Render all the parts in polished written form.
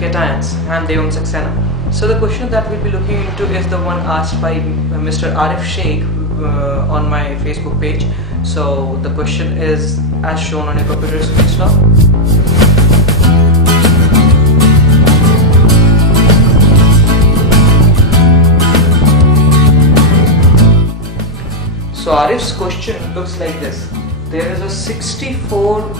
cations. I am Devang Saxena. So the question that we'll be looking into is the one asked by Mr. Arif Sheikh on my Facebook page. So the question is as shown on your computer screen now. So Arif's question looks like this. There is a 64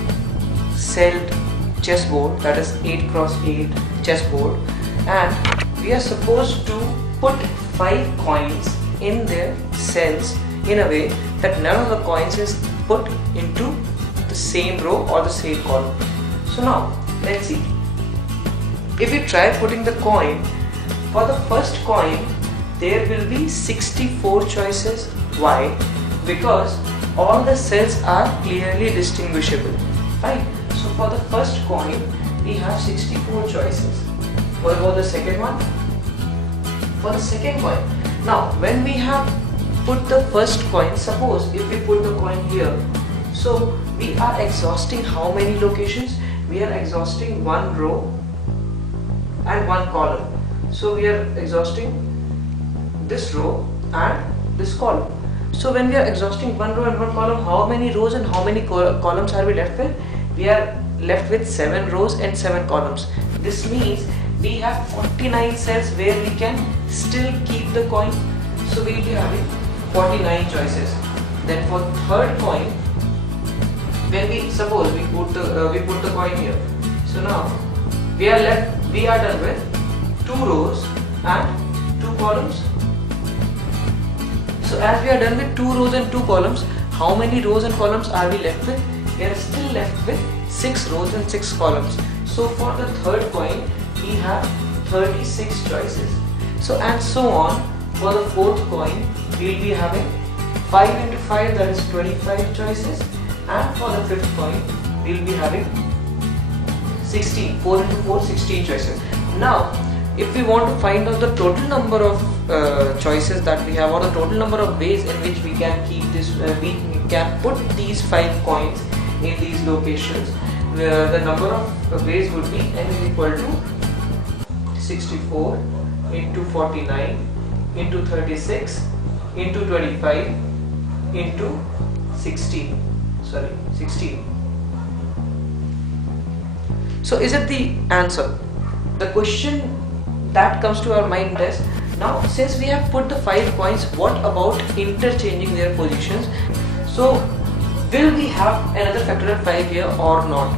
celled chessboard, that is 8x8 chessboard, and we are supposed to put 5 coins in their cells in a way that none of the coins is put into the same row or the same column. So now let's see. If we try putting the coin, for the first coin there will be 64 choices. Why? Because all the cells are clearly distinguishable. Right? So for the first coin we have 64 choices. What about the second one? For the second coin, now when we have put the first coin, suppose if we put the coin here, so we are exhausting how many locations? We are exhausting one row and one column. So we are exhausting this row and this column. So when we are exhausting one row and one column, how many rows and how many columns are we left with? We are left with 7 rows and 7 columns. This means we have 49 cells where we can still keep the coin. So we will be having 49 choices. Then for third coin, when we suppose we put the coin here. So now we are done with 2 rows and 2 columns. So as we are done with 2 rows and 2 columns, how many rows and columns are we left with? We are still left with 6 rows and 6 columns. So for the third coin, we have 36 choices. So and so on. For the fourth coin, we will be having 5 into 5, that is 25 choices. And for the fifth coin, we will be having 16. 4 into 4, 16 choices. Now, if we want to find out the total number of choices that we have, or the total number of ways in which we can keep this, we can put these 5 coins in these locations, the number of ways would be n is equal to 64 into 49 into 36 into 25 into 16. So is it the answer? The question that comes to our mind is, now since we have put the 5 coins, what about interchanging their positions? So will we have another factorial 5 here or not?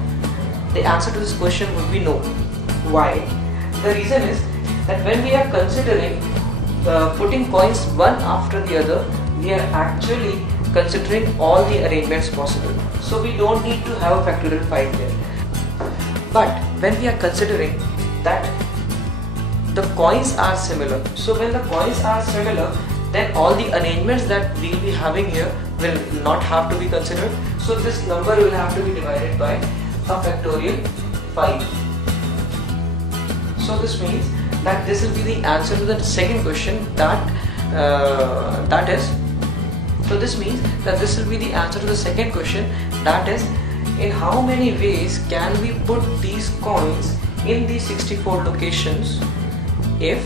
The answer to this question would be no. Why? The reason is that when we are considering putting coins one after the other, we are actually considering all the arrangements possible. So we don't need to have a factorial 5 there. But when we are considering that the coins are similar, so when the coins are similar, then all the arrangements that we will be having here will not have to be considered. So this number will have to be divided by a factorial 5. So this means that this will be the answer to the second question, so this means that this will be the answer to the second question, that is, in how many ways can we put these coins in these 64 locations if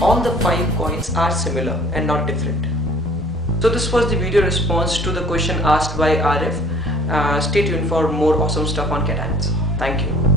all the 5 coins are similar and not different. So this was the video response to the question asked by Arif. Stay tuned for more awesome stuff on cations. Thank you.